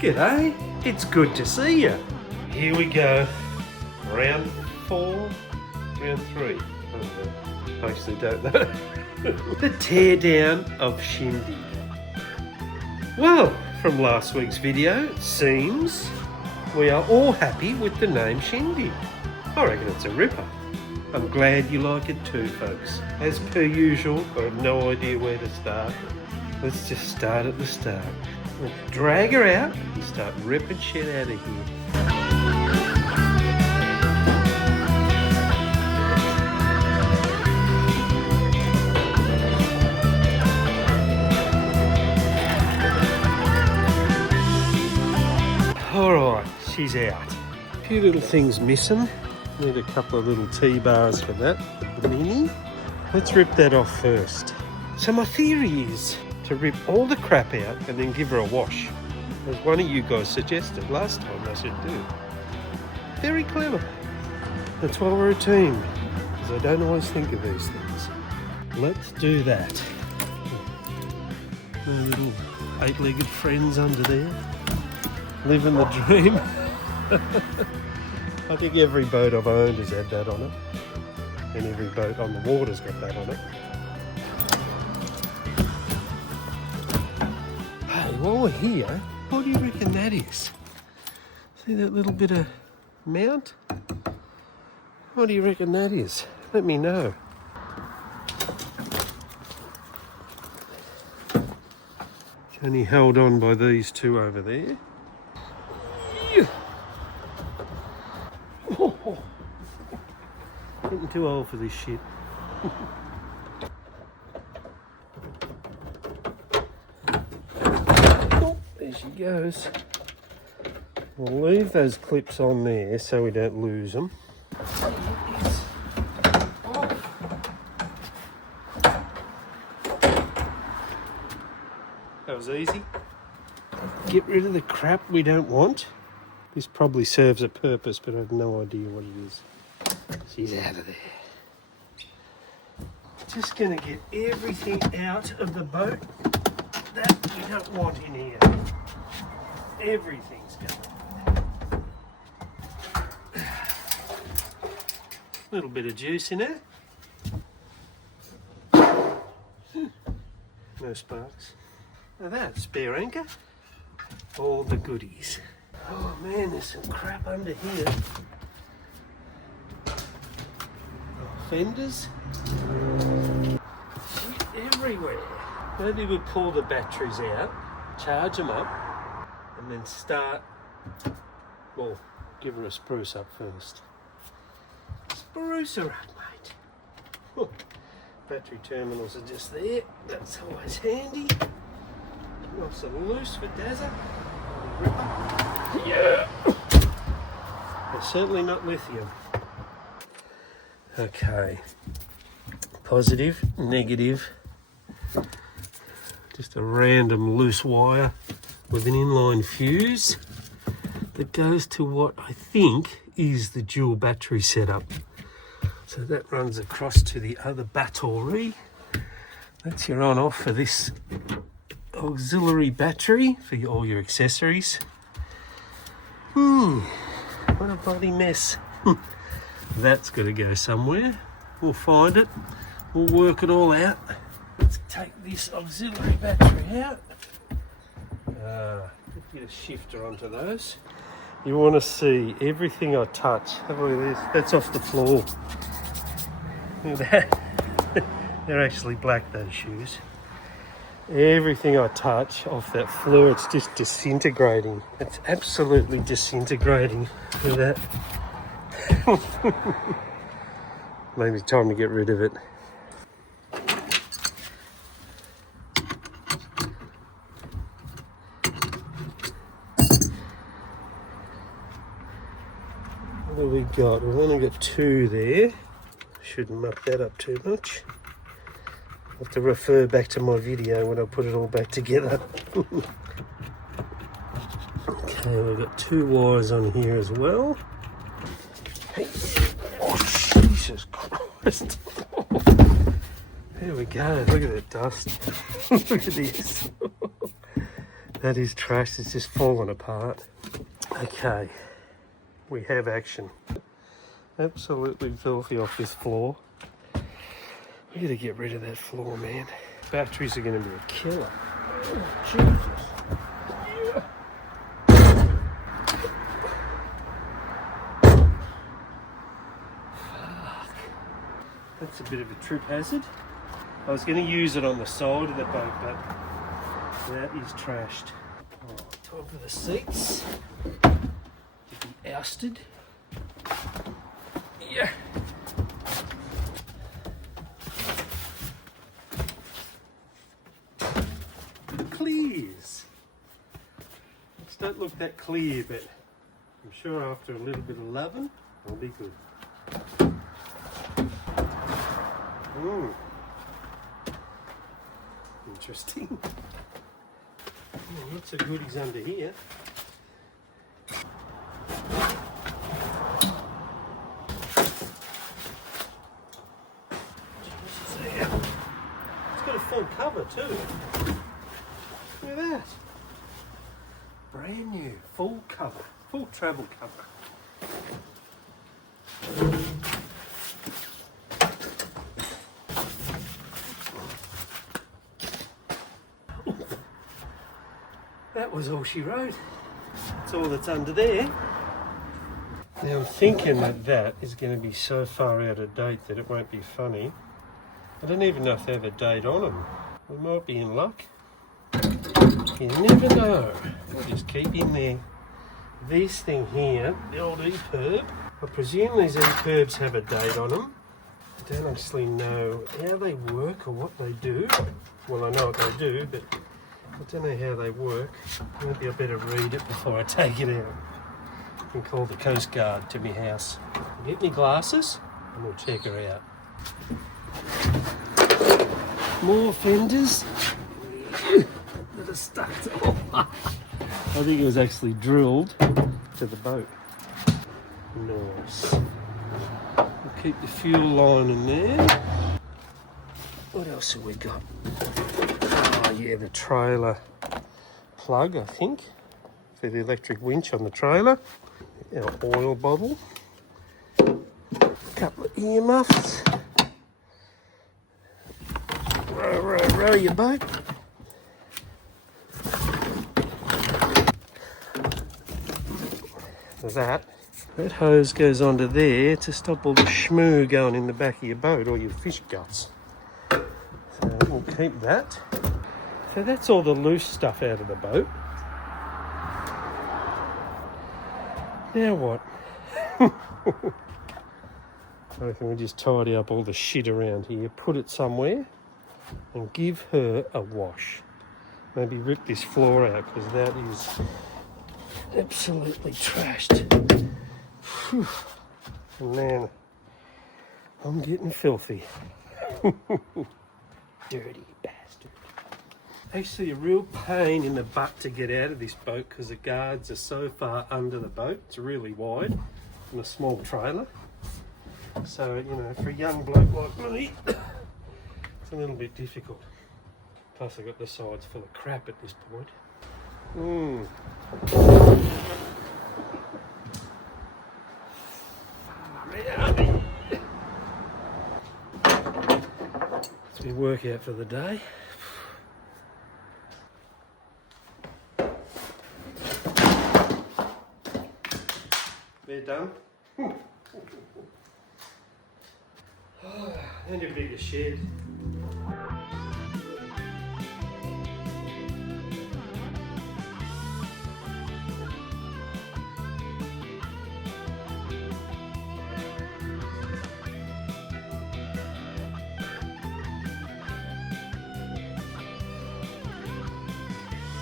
G'day, it's good to see you. Here we go. Round 4, round 3. I actually don't know. The teardown of Shindy. Well, from last week's video, it seems we are all happy with the name Shindy. I reckon it's a ripper. I'm glad you like it too, folks. As per usual, I have no idea where to start. Let's just start at the start. Let's drag her out and start ripping shit out of here. Alright, she's out. A few little things missing. Need a couple of little T-bars for that. The mini. Let's rip that off first. So my theory is to rip all the crap out and then give her a wash, as one of you guys suggested last time I should do. Very clever. That's why we're a team, because I don't always think of these things. Let's do that. My little 8-legged friends under there, living the dream. I think every boat I've owned has had that on it, and every boat on the water's got that on it. While we're here, what do you reckon that is? See that little bit of mount? What do you reckon that is? Let me know. It's only held on by these two over there. Oh, getting too old for this shit. There she goes. We'll leave those clips on there so we don't lose them. That was easy. Get rid of the crap we don't want. This probably serves a purpose, but I have no idea what it is. She's out of there. Just gonna get everything out of the boat that we don't want in here. Everything's going. A little bit of juice in it. No sparks. Now that's spare anchor. All the goodies. Oh man, there's some crap under here. Fenders. Shit everywhere. Maybe we pull the batteries out, charge them up, and then start, well, give her a spruce up first. Spruce her up, mate. Battery terminals are just there. That's always handy. Nice and loose for Dazza. Yeah. They're certainly not lithium. Okay. Positive, negative. Just a random loose wire with an inline fuse that goes to what I think is the dual battery setup. So that runs across to the other battery. That's your on off for this auxiliary battery for all your accessories. What a bloody mess. That's got to go somewhere. We'll find it. We'll work it all out. Let's take this auxiliary battery out. Get a shifter onto those. You want to see everything I touch. Have a look at this. That's off the floor. Look at that. They're actually black, those shoes. Everything I touch off that floor, it's just disintegrating. It's absolutely disintegrating. Look at that. Maybe time to get rid of it. What have we got? We've only got 2 there. Shouldn't muck that up too much. I'll have to refer back to my video when I put it all back together. Okay, we've got 2 wires on here as well. Hey. Oh, Jesus Christ. There we go. Look at that dust. Look at this. That is trash, it's just fallen apart. Okay, we have action. Absolutely filthy off this floor. We gotta get rid of that floor, man. Batteries are gonna be a killer. Oh, Jesus. Fuck. That's a bit of a trip hazard. I was gonna use it on the side of the boat, but that is trashed. Oh, time for the seats to be ousted. Yeah. Clears. These don't look that clear, but I'm sure after a little bit of loving, it'll be good. Interesting. Lots of goodies under here. It's got a full cover too. Look at that. Brand new, full cover, full travel cover. That was all she wrote. That's all that's under there. Now I'm thinking that that is going to be so far out of date that it won't be funny. I don't even know if they have a date on them. We might be in luck. You never know. I'll just keep in there. This thing here, the old EPIRB. I presume these EPIRBs have a date on them. I don't actually know how they work or what they do. Well, I know what they do, but I don't know how they work. Maybe I better read it before I take it out. I can call the Coast Guard to my house. Get me glasses and we'll check her out. More fenders that are stuck to I think it was actually drilled to the boat. Nice. We'll keep the fuel line in there. What else have we got? Oh yeah, the trailer plug, I think, for the electric winch on the trailer. Our oil bottle. A couple of earmuffs. Row your boat. There's that. That hose goes onto there to stop all the schmoo going in the back of your boat or your fish guts. So we'll keep that. So that's all the loose stuff out of the boat. Now what? I reckon we just tidy up all the shit around here, put it somewhere, and give her a wash. Maybe rip this floor out because that is absolutely trashed. Whew. And man, I'm getting filthy. Dirty bastard. Actually a real pain in the butt to get out of this boat because the guards are so far under the boat. It's really wide and a small trailer. So, you know, for a young bloke like me, it's a little bit difficult. Plus I've got the sides full of crap at this point. It's my workout for the day. They're done. And a bigger shed.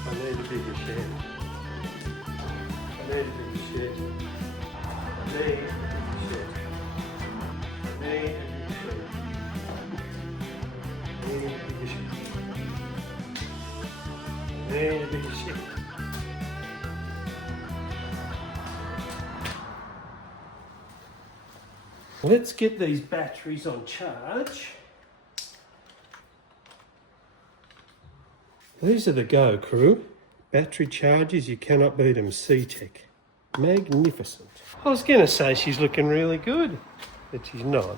I need a bigger shed. I need a bigger shed. I need a bigger shed. I need a bigger shed. I need a bigger shed. I need a bigger shed. Let's get these batteries on charge. These are the Go crew. Battery charges, you cannot beat them. C-Tech. Magnificent. I was going to say she's looking really good, but she's not.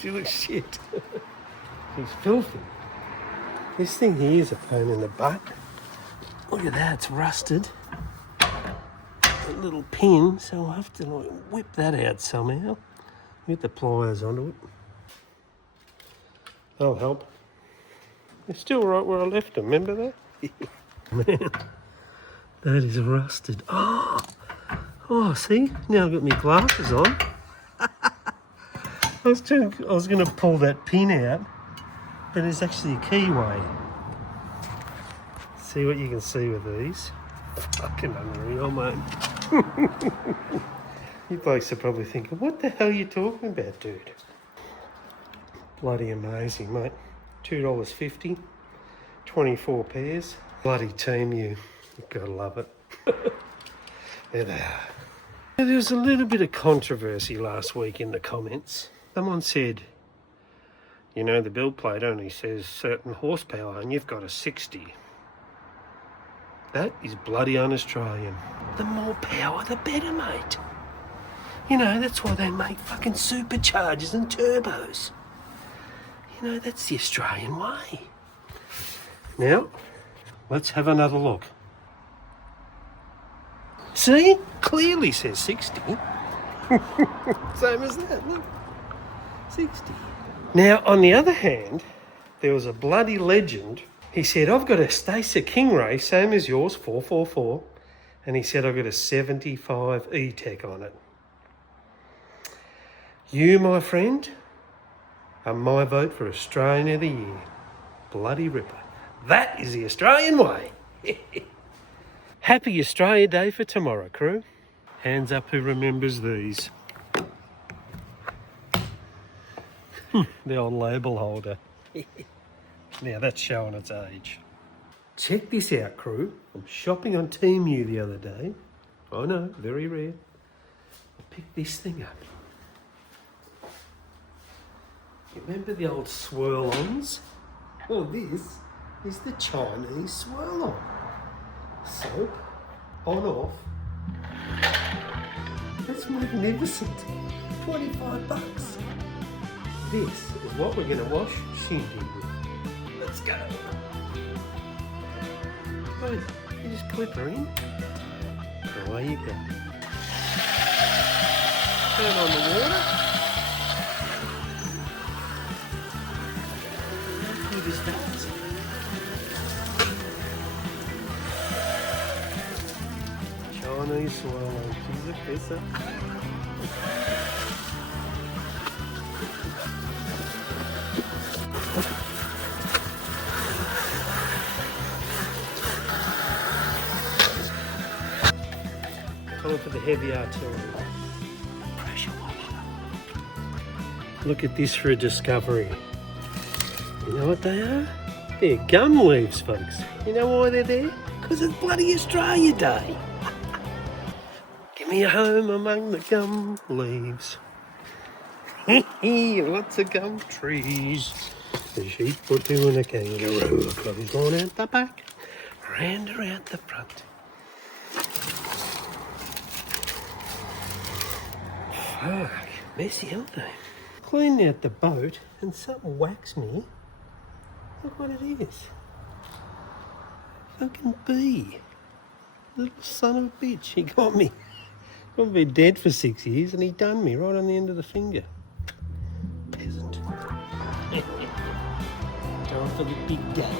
She looks shit. She's filthy. This thing here is a pain in the butt. Look at that, it's rusted. A little pin, so I'll have to like whip that out somehow. Get the pliers onto it. That'll help. They're still right where I left them, remember that? Man, that is rusted. Oh, see? Now I've got my glasses on. I was going to pull that pin out, but there's actually a keyway. See what you can see with these. Fucking unreal, mate. You blokes are probably thinking, what the hell are you talking about, dude? Bloody amazing, mate. $2.50, 24 pairs. Bloody team, you've got to love it. There they are. Now, there was a little bit of controversy last week in the comments. Someone said, you know, the build plate only says certain horsepower and you've got a 60. That is bloody un-Australian. The more power, the better, mate. You know, that's why they make fucking superchargers and turbos. You know, that's the Australian way. Now, let's have another look. See? Clearly says 60. Same as that, look. 60. Now, on the other hand, there was a bloody legend. He said, I've got a Stacer Kingray, same as yours, 444. And he said, I've got a 75 E-Tech on it. You, my friend, are my vote for Australian of the Year. Bloody ripper. That is the Australian way. Happy Australia Day for tomorrow, crew. Hands up who remembers these. The old label holder. Now that's showing its age. Check this out, crew. I'm shopping on Temu the other day. I know, very rare. I picked this thing up. You remember the old swirl-ons? Well, this is the Chinese swirl-on. Soap, on off. That's magnificent. 25 bucks. This is what we're going to wash shindig with. Let's go. Right, you just clip her in. Away you go. Turn on the water. You just balance it. Chinese swirl-on. She's a pisser. Time for the heavy artillery. Pressure washer. Look at this for a discovery. You know what they are? They're gum leaves, folks. You know why they're there? Because it's bloody Australia Day. Give me a home among the gum leaves. Lots of gum trees. The sheep put doing a kangaroo. Clothes on out the back, round around the front. Fuck, messy, aren't they? Cleaned out the boat and something whacks me. Look what it is. Fucking bee. Little son of a bitch. He got me. I've been dead for 6 years and he done me right on the end of the finger. Peasant. Time for the big day.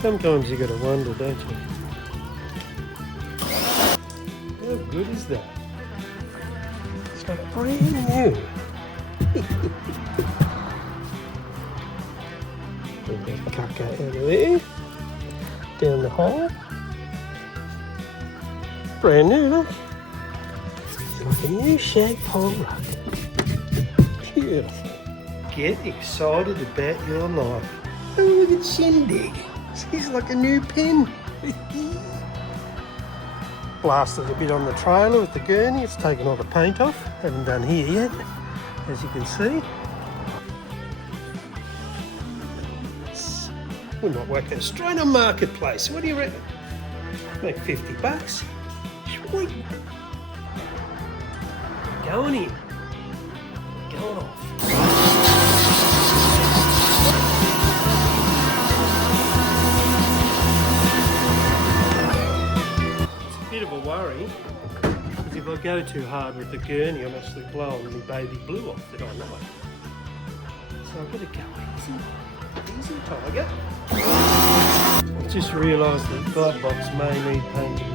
Sometimes you gotta wonder, don't you? How good is that? It's like brand new. Get that caca out of there. Down the hole. Brand new, look. Like a new shag pole rug. Beautiful. Get excited about your life. Oh, look at Shindig. She's like a new pin. Blasted a bit on the trailer with the gurney. It's taken all the paint off. Haven't done here yet, as you can see. We might work that straight on Marketplace. What do you reckon? Make $50. Sweet. Going in. Going off. Bit of a worry, because if I go too hard with the gurney, I'm actually blowing my baby blue off that I know. So I've got to go easy, tiger. I've just realised that the glove box may need painting.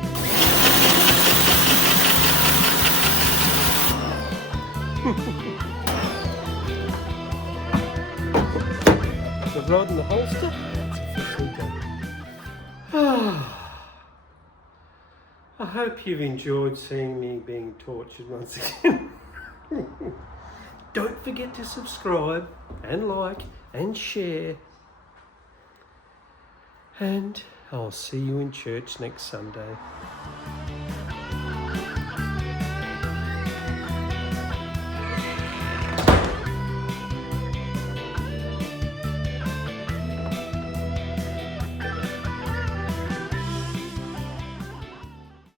The rod and the holster, that's officially done. I hope you've enjoyed seeing me being tortured once again. Don't forget to subscribe and like and share. And I'll see you in church next Sunday.